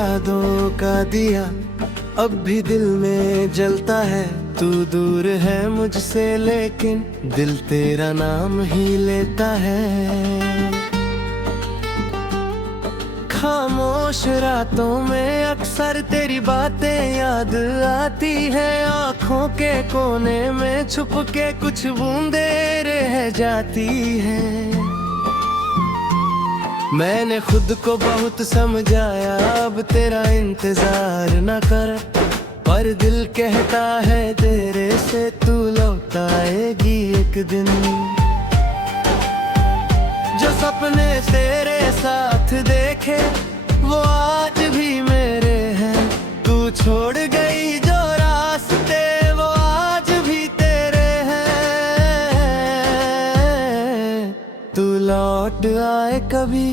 यादों का दिया अब भी दिल में जलता है। तू दूर है मुझसे लेकिन दिल तेरा नाम ही लेता है। खामोश रातों में अक्सर तेरी बातें याद आती है। आँखों के कोने में छुप के कुछ बूंदे रह जाती हैं। मैंने खुद को बहुत समझाया अब तेरा इंतजार न कर, पर दिल कहता है तेरे से तू लौट आएगी एक दिन। जो सपने तेरे साथ देखे वो आज भी मेरे हैं। तू छोड़ गई जो रास्ते वो आज भी तेरे हैं। तू लौट आए कभी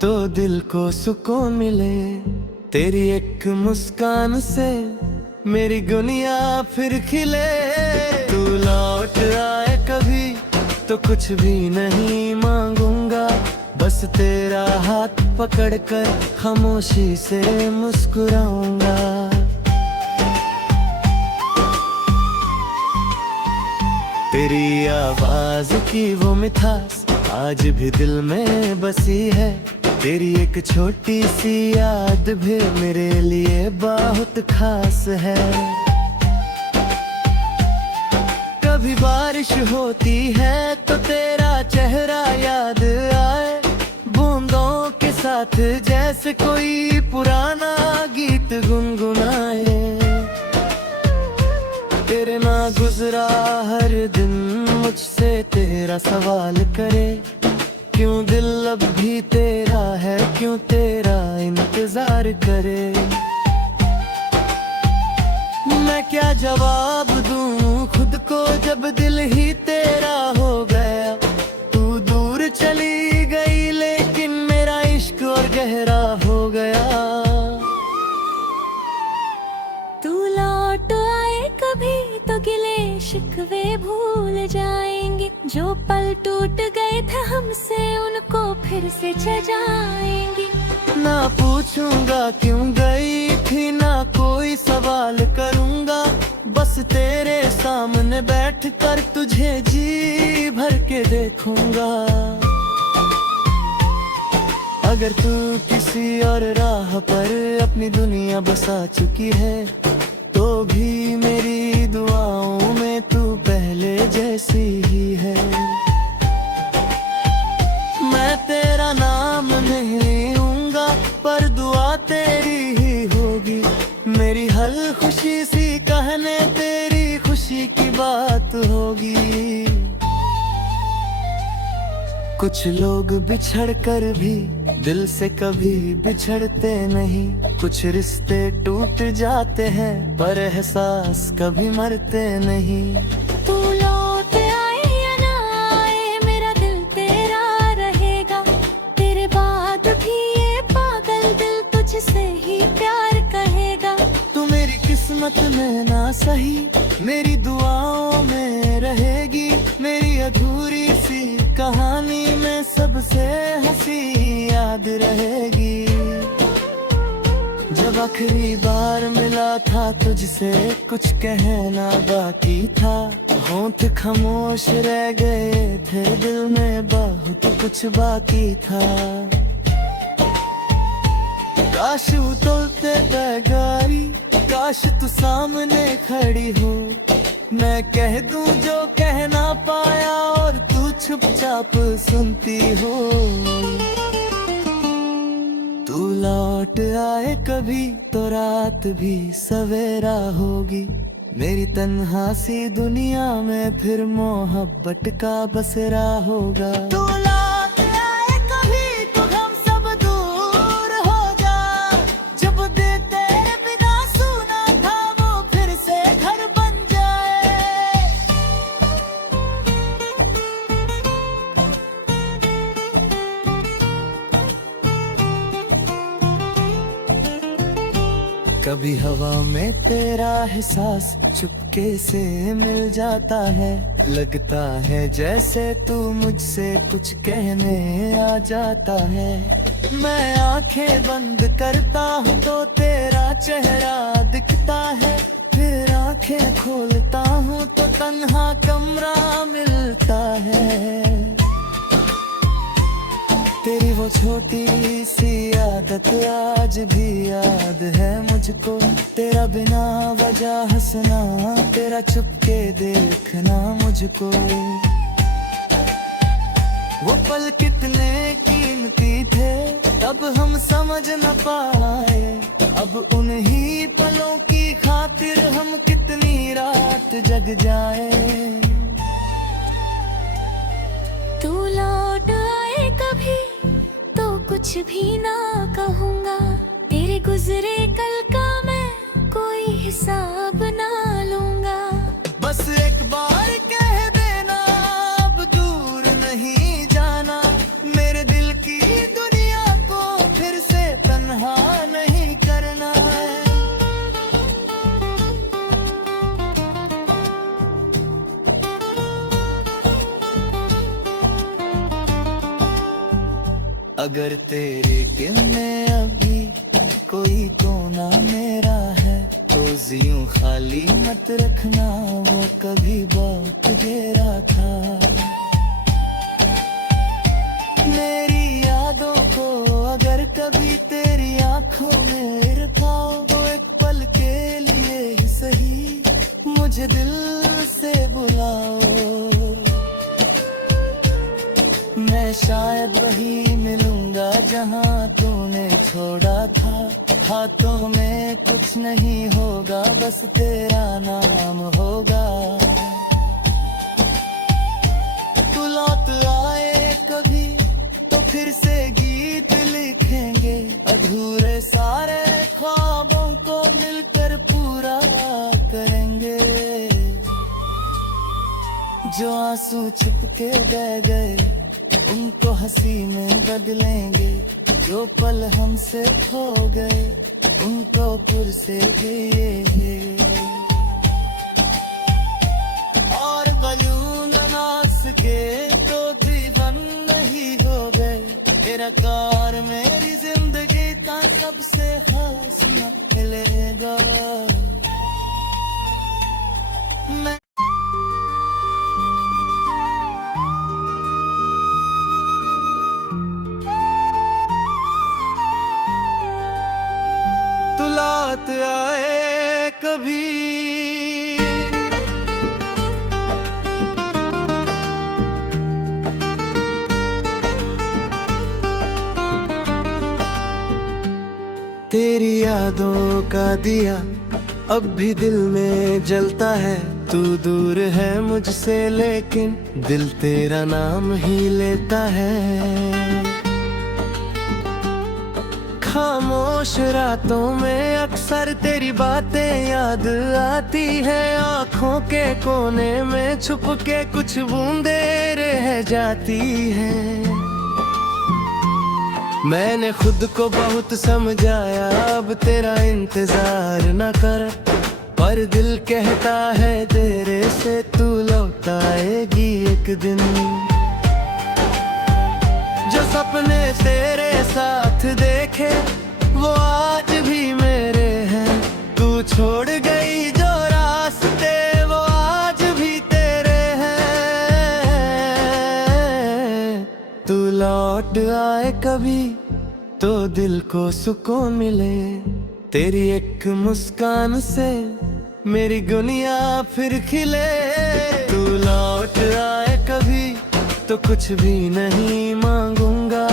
तो दिल को सुकून मिले। तेरी एक मुस्कान से मेरी दुनिया फिर खिले। तू लौट आए कभी तो कुछ भी नहीं मांगूंगा, बस तेरा हाथ पकड़कर खामोशी से मुस्कुराऊंगा। तेरी आवाज की वो मिठास आज भी दिल में बसी है। तेरी एक छोटी सी याद भी मेरे लिए बहुत खास है। कभी बारिश होती है तो तेरा चेहरा याद आए, बूंदों के साथ जैसे कोई पुराना गीत गुनगुनाए। तेरे ना गुजरा हर दिन मुझसे तेरा सवाल करे, क्यों दिल अब भी तेरा है, क्यों तेरा इंतजार करे। मैं क्या जवाब दूं खुद को जब दिल ही तेरा हो गया। तू दूर चली गई लेकिन मेरा इश्क और गहरा हो गया। तू लौट आए कभी तो गिले शिकवे भूल जाएंगे। जो पल टूट गए थे हमसे उनको फिर से सजाएंगे। ना पूछूंगा क्यों गई थी, ना कोई सवाल करूंगा, बस तेरे सामने बैठकर तुझे जी भर के देखूंगा। अगर तू किसी और राह पर अपनी दुनिया बसा चुकी है तो भी मेरी दुआओं में तू पहले जैसी ही है। मैं तेरा नाम नहीं लूंगा पर दुआ तेरी ही होगी। मेरी हर खुशी सी कहने तेरी खुशी की बात होगी। कुछ लोग बिछड़ कर भी दिल से कभी बिछड़ते नहीं। कुछ रिश्ते टूट जाते हैं पर एहसास कभी मरते नहीं। तू लौट आए या ना आए मेरा दिल तेरा रहेगा। तेरे बाद भी ये पागल दिल तुझसे ही प्यार कहेगा। तू मेरी किस्मत में ना सही मेरी दुआओं में रहेगी। मेरी अधूरी सी कहानी में सबसे हंसी याद रहेगी। जब आखिरी बार मिला था तुझसे कुछ कहना बाकी था। होंठ खामोश रह गए थे दिल में बहुत कुछ बाकी था। काश उतरते गाड़ी, काश तू सामने खड़ी हो। मैं कह दूं जो कह ना पाया और तू चुपचाप सुनती हो। तू लौट आए कभी तो रात भी सवेरा होगी। मेरी तन्हा सी दुनिया में फिर मोहब्बत का बसेरा होगा। तू लौट आए कभी तो हम सब दूर हो जा। जब दिल तेरे बिना सुना था वो फिर से घर बन जाए। कभी हवा में तेरा एहसास चुपके से मिल जाता है। लगता है जैसे तू मुझसे कुछ कहने आ जाता है। मैं आंखें बंद करता हूँ तो तेरा चेहरा दिखता है, फिर आंखें खोलता हूँ तो तन्हा कमरा मिलता है। तेरी वो छोटी सी आदत आज भी याद है मुझको, तेरा बिना वजह हंसना, तेरा चुपके देखना मुझको। वो पल कितने कीमती थे तब हम समझ न पाए, अब उन्हीं पलों की खातिर हम कितनी रात जग जाए। तू लौट आए कभी तो कुछ भी ना कहूँगा, तेरे गुजरे कल का मैं कोई हिसाब ना लूँगा। बस एक बार कह देना अब दूर नहीं जाना, मेरे दिल की दुनिया को फिर से तन्हा नहीं करना है। अगर तेरे दिल में अभी कोई कोना मेरा है तो यूं खाली मत रखना, वो कभी बहुत गहरा था। मेरी यादों को अगर कभी तेरी आंखों में इरखाओ, तो एक पल के लिए ही सही मुझे दिल से बुलाओ। मैं शायद वही मिलूंगा जहां तूने छोड़ा था, हाथों में कुछ नहीं होगा बस तेरा नाम होगा। तू लौट आए कभी तो फिर से गीत लिखेंगे, अधूरे सारे ख्वाबों को मिलकर पूरा करेंगे। जो आंसू छुपके बह गए उनको हंसी में बदलेंगे, जो पल हमसे खो गए उनको पुरसे दिए। और बलून नाच के तो दीवान नहीं हो गए, मेरा कार मेरी जिंदगी का सबसे खास मिलेगा। मैं तू लौट आए कभी। तेरी यादों का दिया अब भी दिल में जलता है, तू दूर है मुझसे लेकिन दिल तेरा नाम ही लेता है। खामोश रातों में अक्सर तेरी बातें याद आती है, आँखों के कोने में छुप के कुछ बूंदे रह जाती हैं। मैंने खुद को बहुत समझाया अब तेरा इंतजार न कर, पर दिल कहता है तेरे से तू लौट आएगी एक दिन। जो सपने तेरे साथ देखे वो आज भी मेरे हैं, तू छोड़ गई जो रास्ते वो आज भी तेरे हैं। तू लौट आए कभी तो दिल को सुकून मिले, तेरी एक मुस्कान से मेरी दुनिया फिर खिले। तू लौट आए कभी तो कुछ भी नहीं मांगूंगा,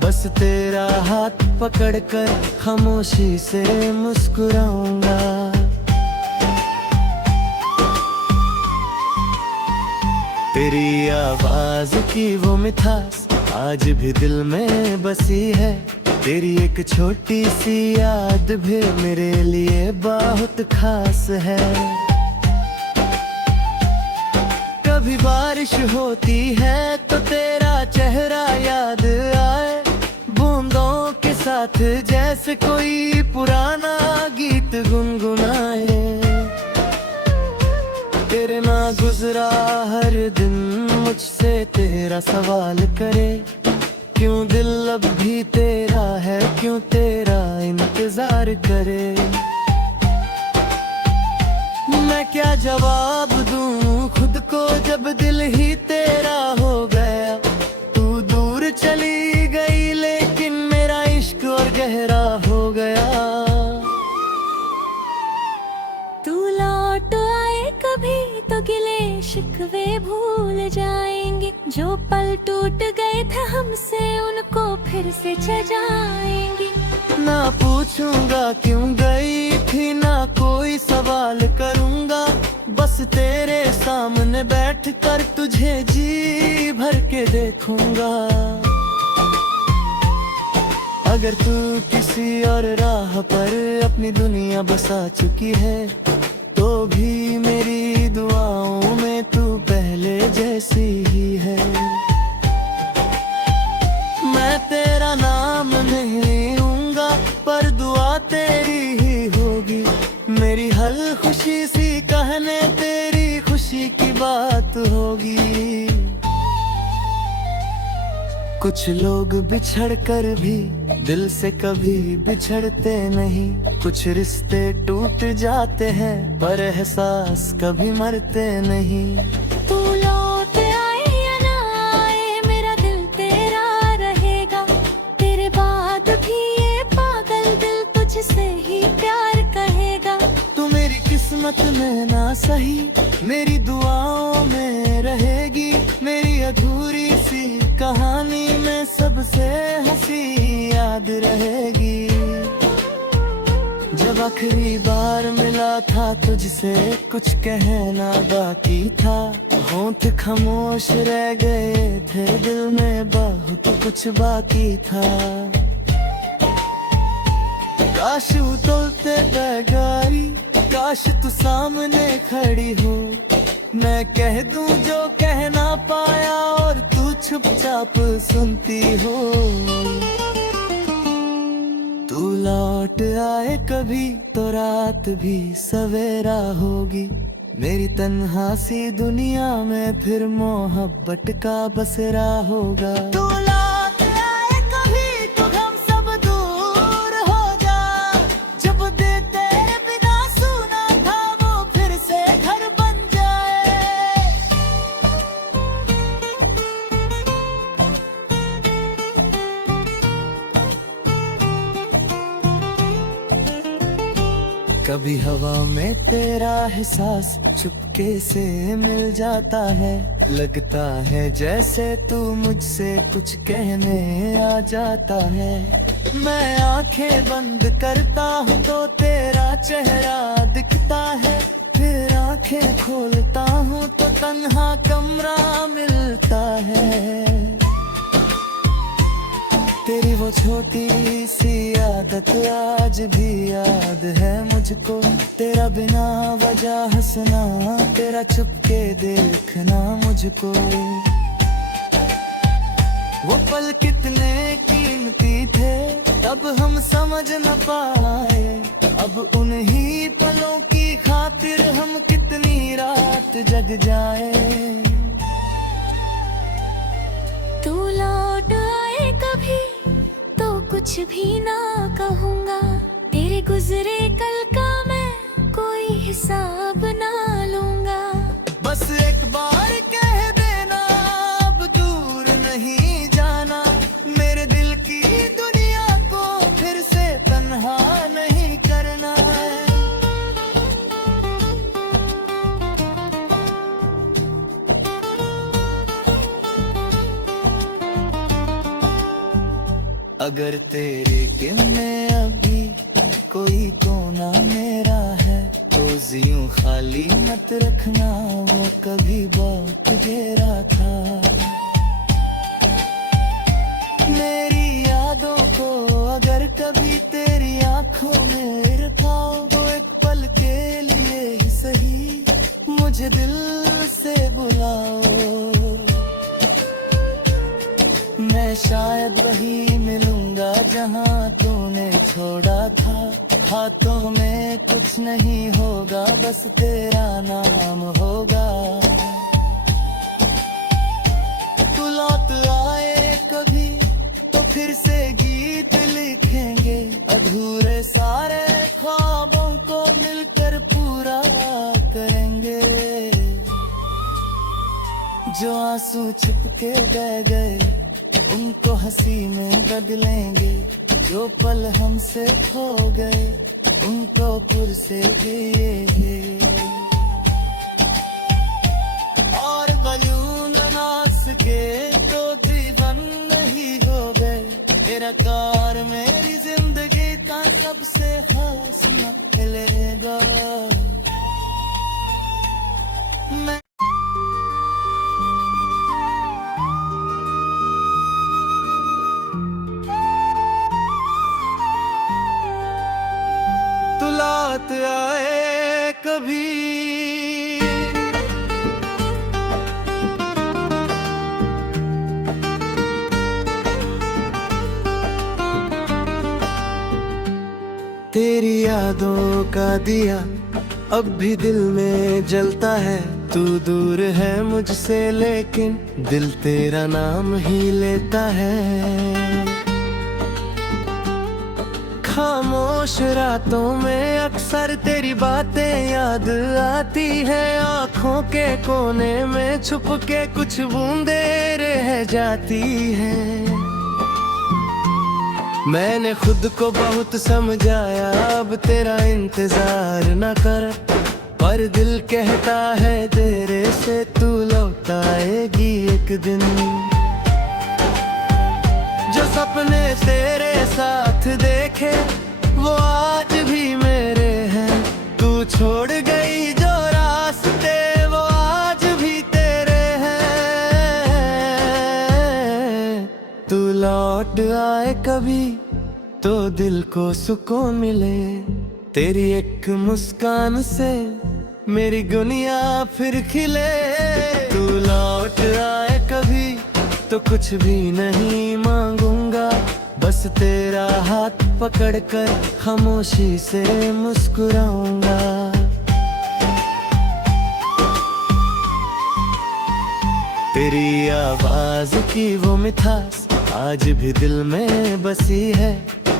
बस तेरा हाथ पकड़कर खामोशी से मुस्कुराऊंगा। तेरी आवाज की वो मिठास आज भी दिल में बसी है, तेरी एक छोटी सी याद भी मेरे लिए बहुत खास है। कभी बारिश होती है तो तेरा चेहरा याद आए, बूंदों के साथ जैसे कोई पुराना गीत गुनगुनाए। तेरे ना गुजरा हर दिन मुझसे तेरा सवाल करे, क्यों दिल अब भी तेरा है, क्यों तेरा इंतजार करे। मैं क्या जवाब दूं खुद को जब दिल ही तेरा हो गया। तू दूर चली गई लेकिन मेरा इश्क और गहरा हो गया। तू लौट आए कभी तो गिले शिकवे भूल जाएंगे। जो पल टूट गए थे हमसे उनको फिर से सजाएंगे। ना पूछूंगा क्यों गई थी, ना कोई सवाल करूंगा। बस तेरे सामने बैठ कर तुझे जी भर के देखूंगा। अगर तू किसी और राह पर अपनी दुनिया बसा चुकी है, तो भी मेरी दुआओं में तू पहले जैसी ही है। मैं तेरा नाम नहीं लूंगा पर दुआ तेरी ही होगी। मेरी हर खुशी सी कहने तेरी खुशी की बात होगी। कुछ लोग बिछड़ कर भी दिल से कभी बिछड़ते नहीं। कुछ रिश्ते टूट जाते हैं पर एहसास कभी मरते नहीं। तू लौट आए या ना आए मेरा दिल तेरा रहेगा। तेरे बाद भी ये पागल दिल तुझसे ही प्यार कहेगा। तू मेरी किस्मत में ना सही मेरी दुआओं में रहेगी। मेरी अधूरी सी कहानी में सबसे हंसी याद रहेगी। जब आखिरी बार मिला था तुझसे कुछ कहना बाकी था। होंठ खामोश रह गए थे, दिल में बहुत कुछ बाकी था। काश उतरते बैगारी, काश तू सामने खड़ी हो। मैं कह दूं जो कह ना पाया और तू चुपचाप सुनती हो। तू लौट आए कभी तो रात भी सवेरा होगी। मेरी तन्हा सी दुनिया में फिर मोहब्बत का बसेरा होगा। तू लौट आए कभी तो हम सब दूर हो जा। जब दिल तेरे बिना सुना था वो फिर से घर बन जाए। कभी हवा में तेरा एहसास चुपके से मिल जाता है। लगता है जैसे तू मुझसे कुछ कहने आ जाता है। मैं आंखें बंद करता हूँ तो तेरा चेहरा दिखता है। फिर आंखें खोलता हूँ तो तन्हा कमरा मिलता है। तेरी वो छोटी सी आदत आज भी याद है मुझको। तेरा बिना वजह हंसना, तेरा चुपके देखना मुझको। वो पल कितने कीमती थे तब हम समझ न पाए। अब उन्हीं पलों की खातिर हम कितनी रात जग जाए। तू लौट आए कभी तो कुछ भी ना कहूँगा। तेरे गुजरे कल का मैं कोई हिसाब ना लूंगा। बस एक बार कह देना अब दूर नहीं जाना। मेरे दिल की दुनिया को फिर से तन्हा नहीं करना है। अगर तेरे दिल में अभी कोई कोना मेरा है तो यूं खाली मत रखना। वो कभी बहुत गहरा था। मेरी यादों को अगर कभी तेरी आंखों में रखाओ तो एक पल के लिए ही सही मुझे दिल से बुलाओ। मैं शायद वही मिलूंगा जहां तूने छोड़ा था। हाथों में कुछ नहीं होगा बस तेरा नाम होगा। तू लौट आए कभी जो आंसू छिपके बह गए उनको हंसी में बदलेंगे, जो पल हमसे खो गए उनको पुर से जिएंगे। और बलून नाच के तो जीवन नहीं हो गए, मेरा कार मेरी जिंदगी का सबसे खास मिलेगा। मैं तू लौट आए कभी, तेरी यादों का दिया अब भी दिल में जलता है। तू दूर है मुझसे लेकिन दिल तेरा नाम ही लेता है। खामोश रातों में अक्सर तेरी बातें याद आती है, आँखों के कोने में छुप के कुछ बूंदे रह जाती हैं। मैंने खुद को बहुत समझाया अब तेरा इंतजार न कर, पर दिल कहता है तेरे से तू लौट आएगी एक दिन। जो सपने तेरे साथ देखे वो आज भी मेरे हैं, तू छोड़ गई जो रास्ते वो आज भी तेरे हैं। तू लौट आए कभी तो दिल को सुकून मिले, तेरी एक मुस्कान से मेरी दुनिया फिर खिले। तू लौट आए कभी तो कुछ भी नहीं मांगूंगा, बस तेरा हाथ पकड़कर खामोशी से मुस्कुराऊंगा। तेरी आवाज की वो मिठास आज भी दिल में बसी है,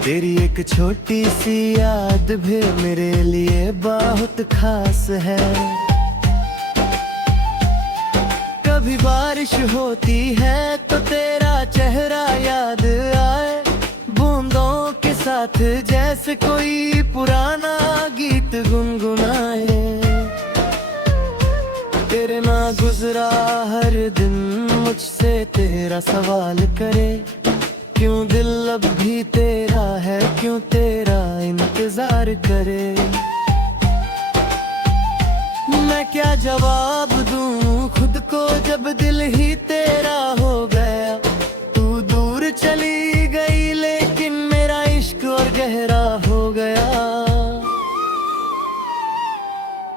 तेरी एक छोटी सी याद भी मेरे लिए बहुत खास है। कभी बारिश होती है तो तेरा चेहरा याद आए, बूंदों के साथ जैसे कोई पुराना गीत गुनगुनाए। तेरे ना गुजरा हर दिन मुझसे तेरा सवाल करे, क्यों दिल अब भी तेरा है, क्यों तेरा इंतजार करे। मैं क्या जवाब दूं खुद को जब दिल ही तेरा हो गया। तू दूर चली गई लेकिन मेरा इश्क और गहरा हो गया।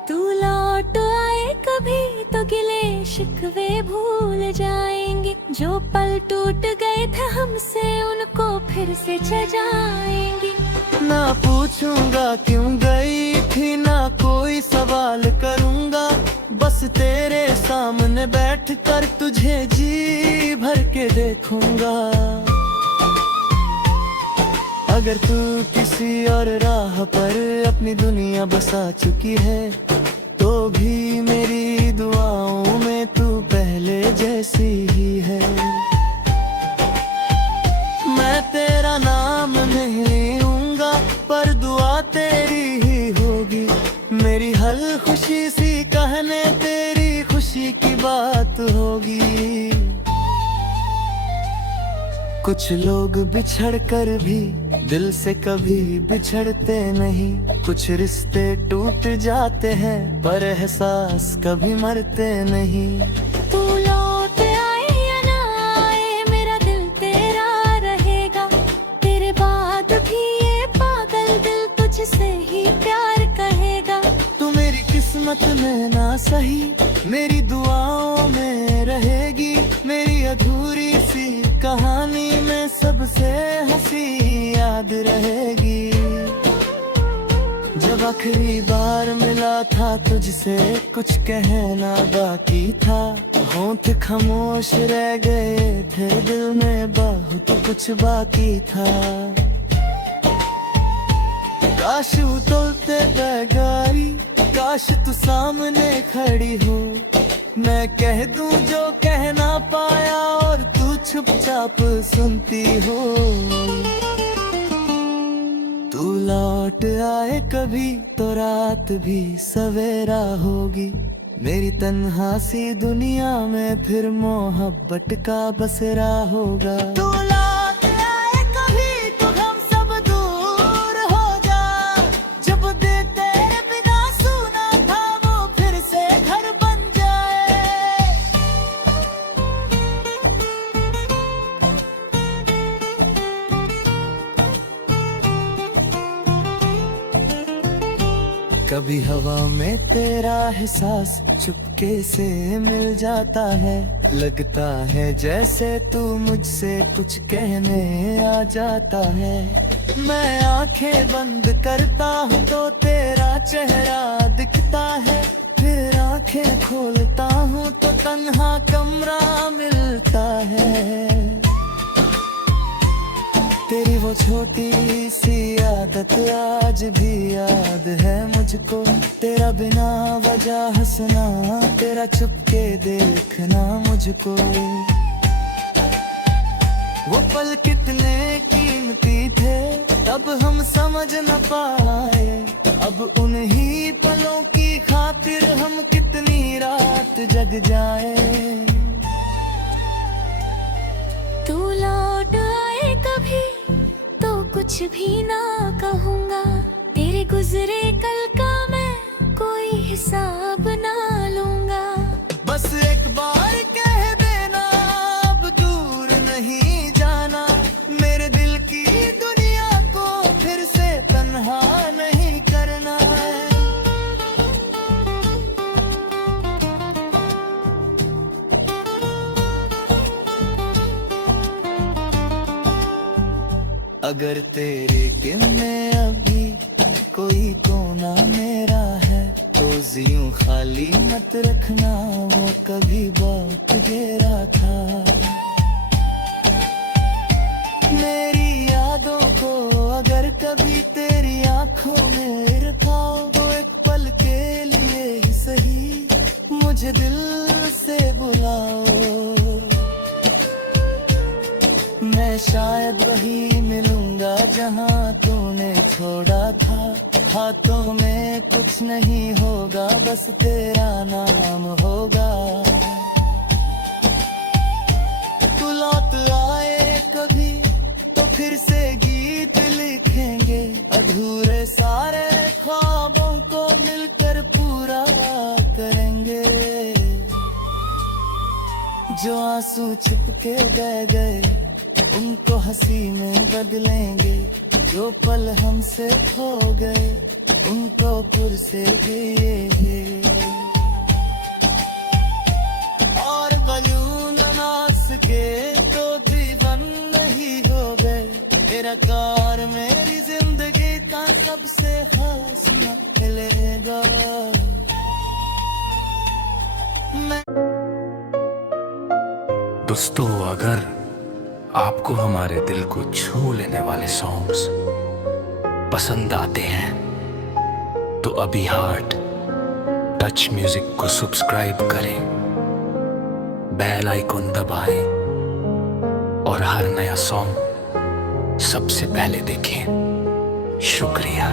तू लौट आए कभी तो गिले शिकवे भूल जाएंगे, जो पल टूट गए थे हमसे उनको फिर से सजाएंगे। ना पूछूंगा क्यों गई थी, ना कोई सवाल करूंगा, बस तेरे सामने बैठ कर तुझे जी भर के देखूंगा। अगर तू किसी और राह पर अपनी दुनिया बसा चुकी है तो भी मेरी दुआओं में तू पहले जैसी ही है। मैं तेरा नाम नहीं लूंगा पर दुआ तेरी ही होगी, मेरी हर खुशी सी कहने तेरी खुशी की बात होगी। कुछ लोग बिछड़ कर भी दिल से कभी बिछड़ते नहीं, कुछ रिश्ते टूट जाते हैं पर एहसास कभी मरते नहीं। तू लौट आए या ना आए मेरा दिल तेरा रहेगा, तेरे बाद भी ये पागल दिल तुझसे ही प्यार कहेगा। तू मेरी किस्मत में ना सही मेरी दुआओं में रहेगी, मेरी अधूरी सी कहानी में सबसे हंसी याद रहेगी। जब आखिरी बार मिला था तुझसे कुछ कहना बाकी था, होंठ खामोश रह गए थे, दिल में बहुत कुछ बाकी था। काश उतरते गाड़ी, काश तू सामने खड़ी हो, मैं कह दूं जो कह ना पाया और तू चुपचाप सुनती हो। तू लौट आए कभी तो रात भी सवेरा होगी, मेरी तन्हा सी दुनिया में फिर मोहब्बत का बसेरा होगा। तू लौट आए कभी तो हम सब दूर हो जा, जब दिल तेरे बिना सुना था वो फिर से घर बन जाए। कभी हवा में तेरा एहसास चुपके से मिल जाता है, लगता है जैसे तू मुझसे कुछ कहने आ जाता है। मैं आंखें बंद करता हूँ तो तेरा चेहरा दिखता है, फिर आंखें खोलता हूँ तो तन्हा कमरा मिलता है। तेरी वो छोटी सी आदत आज भी याद है मुझको, तेरा बिना वजह हंसना, तेरा चुपके देखना मुझको। वो पल कितने कीमती थे तब हम समझ न पाए, अब उन्हीं पलों की खातिर हम कितनी रात जग जाए। तू लौट आए कभी तो कुछ भी ना कहूँगा, तेरे गुजरे कल का मैं कोई हिसाब ना लूँगा। बस एक बार कह देना अब दूर नहीं जाना, मेरे दिल की दुनिया को फिर से तन्हा नहीं करना है। अगर तेरे दिल में अभी कोई कोना मेरा है तो यूं खाली मत रखना, वो कभी बहुत गहरा था। मेरी यादों को अगर कभी तेरी आंखों में इरखाओ तो एक पल के लिए ही सही मुझे दिल से बुलाओ। मैं शायद वही मिलूंगा जहां तूने छोड़ा था, हाथों में कुछ नहीं होगा बस तेरा नाम होगा। तू लौट आए कभी तो फिर से गीत लिखेंगे, अधूरे सारे ख्वाबों को मिलकर पूरा करेंगे। जो आंसू छुपके बह गए उनको हंसी में बदलेंगे, जो पल हमसे खो गए उनको पुरसे जिएंगे। और बलून नाच के तो जीवन नहीं हो गए, मेरा कार मेरी जिंदगी का सबसे खास मिलेगा। दोस्तों, अगर आपको हमारे दिल को छू लेने वाले सॉन्ग्स पसंद आते हैं तो अभी हार्ट टच म्यूजिक को सब्सक्राइब करें, बेल आइकॉन दबाएं और हर नया सॉन्ग सबसे पहले देखें। शुक्रिया।